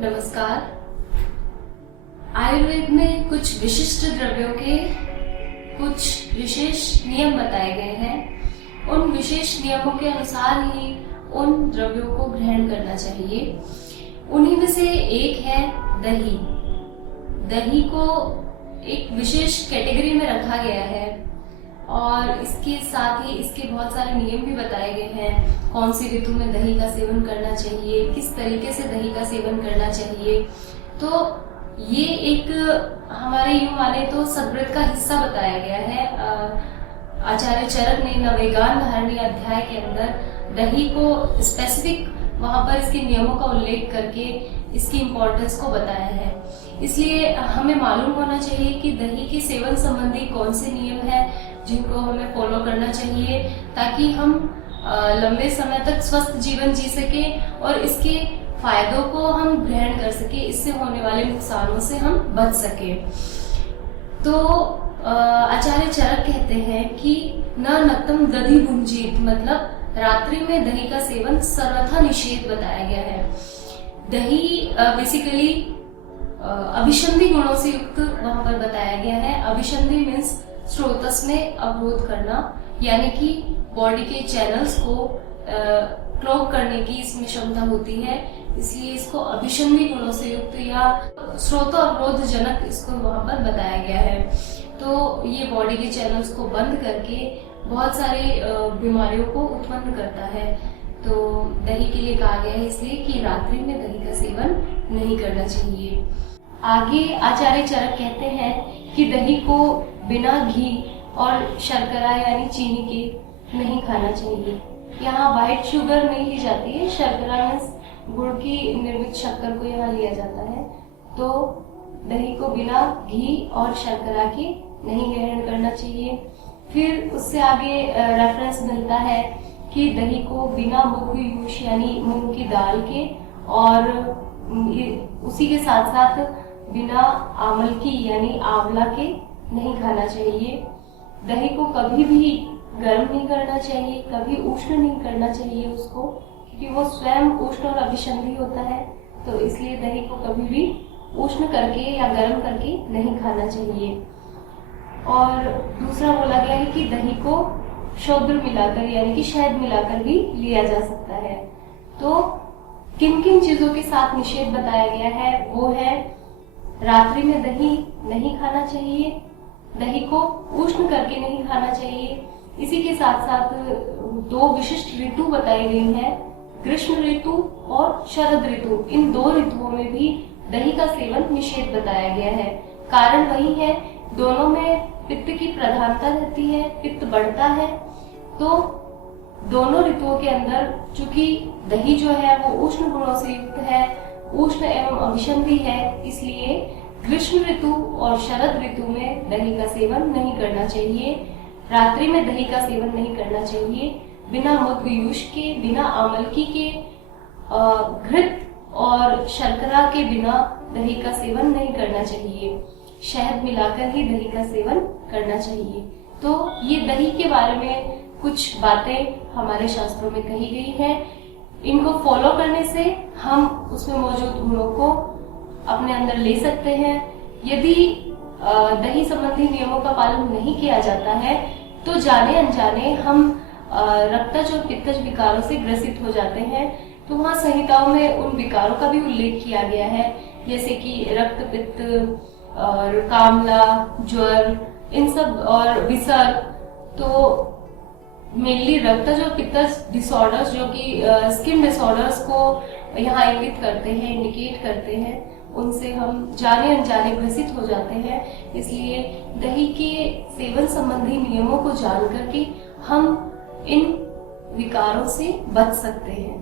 नमस्कार। आयुर्वेद में कुछ विशिष्ट द्रव्यों के कुछ विशेष नियम बताए गए हैं। उन विशेष नियमों के अनुसार ही उन द्रव्यों को ग्रहण करना चाहिए। उन्हीं में से एक है दही। दही को एक विशेष कैटेगरी में रखा गया है और इसके साथ ही इसके बहुत सारे नियम भी बताए गए हैं। कौन सी ऋतु में दही का सेवन करना चाहिए, किस तरीके से दही का सेवन करना चाहिए। तो ये एक हमारे यूं माने तो सद्व्रत का हिस्सा बताया गया है। आचार्य चरक ने नवेगान धारणी अध्याय के अंदर दही को स्पेसिफिक वहां पर इसके नियमों का उल्लेख करके इसकी इम्पोर्टेंस को बताया है। इसलिए हमें मालूम होना चाहिए कि दही के सेवन संबंधी कौन से नियम है जिनको हमें फॉलो करना चाहिए, ताकि हम लंबे समय तक स्वस्थ जीवन जी सके और इसके फायदों को हम ग्रहण कर सके, इससे होने वाले नुकसानों से हम बच सके। तो आचार्य चरक कहते हैं कि न नक्तम दधि भुंजीत, मतलब रात्रि में दही का सेवन सर्वथा निषेध बताया गया है। दही बेसिकली अभिसंधि गुणों से युक्त वहां पर बताया गया है। अभिसंधि मीन्स स्रोतस में अवरोध करना, यानी कि बॉडी के चैनल्स को क्लॉग करने की इसमें क्षमता होती है, इसलिए इसको अभिसंधि गुणों से युक्त या स्रोत अवरोध जनक इसको वहां पर बताया गया है। तो ये बॉडी के चैनल्स को बंद करके बहुत सारे बीमारियों को उत्पन्न करता है। तो दही के लिए कहा गया है इसलिए कि रात्रि में दही का सेवन नहीं करना चाहिए। आगे आचार्य चरक कहते हैं कि दही को बिना घी और शर्करा यानी चीनी के नहीं खाना चाहिए। यहाँ व्हाइट शुगर नहीं ली जाती है, शर्करा में गुड़ की निर्मित शक्कर को यहाँ लिया जाता है। तो दही को बिना घी और शर्करा के नहीं ग्रहण करना चाहिए। फिर उससे आगे रेफरेंस मिलता है कि दही को बिना मुगयुष यानी मूंग की दाल के और उसी के साथ साथ बिना आमल की यानी आंवला के नहीं खाना चाहिए। दही को कभी भी गर्म नहीं करना चाहिए, कभी उष्ण नहीं करना चाहिए उसको, क्योंकि वो स्वयं उष्ण और अभिसंधि होता है। तो इसलिए दही को कभी भी उष्ण करके या गर्म करके नहीं खाना चाहिए। और दूसरा बोला गया है कि दही को शौद्र मिलाकर यानी कि शहद मिलाकर भी लिया जा सकता है। तो किन किन चीजों के साथ निषेध बताया गया है वो है रात्रि में दही नहीं खाना चाहिए, दही को उष्ण करके नहीं खाना चाहिए। इसी के साथ साथ दो विशिष्ट ऋतु बताई गई हैं, ग्रीष्म ऋतु और शरद ऋतु। इन दो ऋतुओं में भी दही का सेवन निषेध बताया गया है। कारण वही है, दोनों में पित्त की प्रधानता रहती है, पित्त बढ़ता है। तो दोनों ऋतुओं के अंदर चूंकि दही जो है वो उष्ण गुणों से युक्त है, उष्ण एवं अभिसंधि है, इसलिए ग्रीष्म ऋतु और शरद ऋतु में दही का सेवन नहीं करना चाहिए। रात्रि में दही का सेवन नहीं करना चाहिए। बिना मुगयुष के, बिना आमलकी के, घृत और शर्करा के बिना दही का सेवन नहीं करना चाहिए। शहद मिलाकर ही दही का सेवन करना चाहिए। तो ये दही के बारे में कुछ बातें हमारे शास्त्रों में कही गई हैं। इनको फॉलो करने से हम उसमें मौजूद गुणों को अपने अंदर ले सकते हैं। यदि दही संबंधी नियमों का पालन नहीं किया जाता है तो जाने अनजाने हम रक्तज और पित्तज विकारों से ग्रसित हो जाते हैं। तो वहाँ संहिताओं में उन विकारों का भी उल्लेख किया गया है, जैसे कि रक्त पित्त और कामला, ज्वर, इन सब और विसर। तो मेनली रक्तज और पित्तज डिसऑर्डर्स जो कि स्किन डिसऑर्डर्स को यहाँ इंगित करते हैं, इंडिकेट करते हैं, उनसे हम जाने अनजाने ग्रसित हो जाते हैं। इसलिए दही के सेवन संबंधी नियमों को जान करके हम इन विकारों से बच सकते हैं।